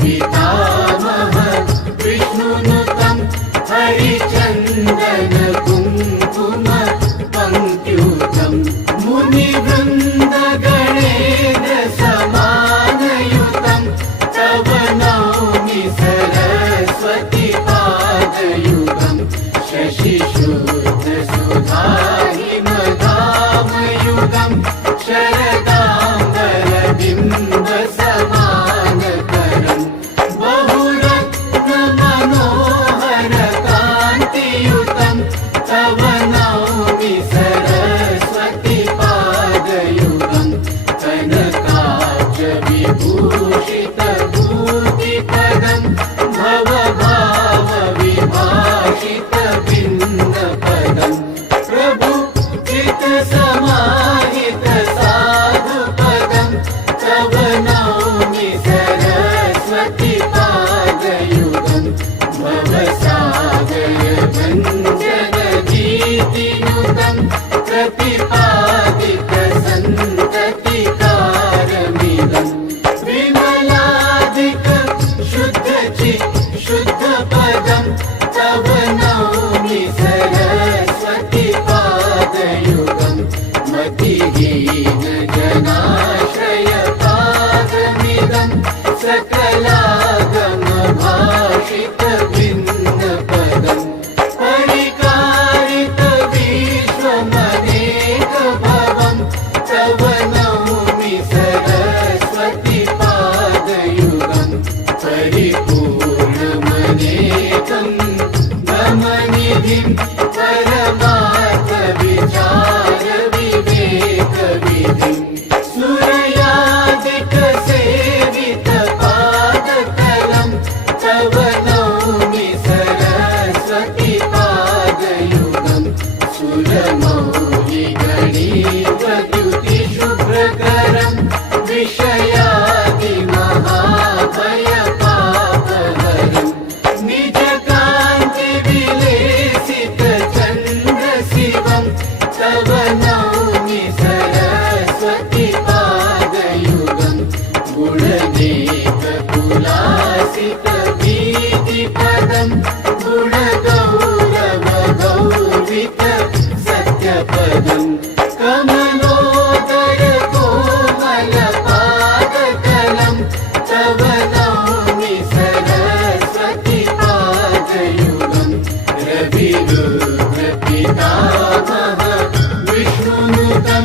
पितामह विष्णुनुतं हरिचन्दन कुङ्कुम पङ्क्त्युतं मुनिवृन्दगणेन्द्र समानयुतं तव नौमि सरस्वती पादयुगं शशिशुद्ध सुधाहिमधामयुगं शरदाम्बरबिम्ब समानकरम् तव नौमि सरस्वती पादयुगं कनकाब्ज विभूषित भूतिपदं भवभाव विभाषित भिन्नपदं प्रभु चित समाहित साधुपदं तव नौमि सरस्वती पादयुगं भवसागर भञ्जन गीतिनुतं प्रतिपादित सन्ततिकारमिदं विमलाधिक शुद्धचित् शुद्धपदं तव नौमि सरस्वती पादयुगं मतिहीन जनाश्रय पादमिदं सकलागम भाषित भिन्नपदं परिकारित विश्वमनेकभवं तव नौमि सरस्वती पादयुगं परिपूर्णमनेकं नमनिधिं परमार्थविचार विवेकविधिं सूर्यादिक सेवित पादकलं तव नौमि सरस्वती पादयुगं सुरमौलि गणीवद्युति शुभ्रकरं विषयादि महाभय पापहरं निजकान्ति विलेसित चन्द्रशिवं तव नौमि सरस्वती पादयुगं गुणदेक कुलासित भीतिपदं गुणगौरव गौरवित सत्यपदं कमलोदर कोमल पादकलं तव नौमि सरस्वती पादयुगं रविरुद्र पितामह विष्णुनुतं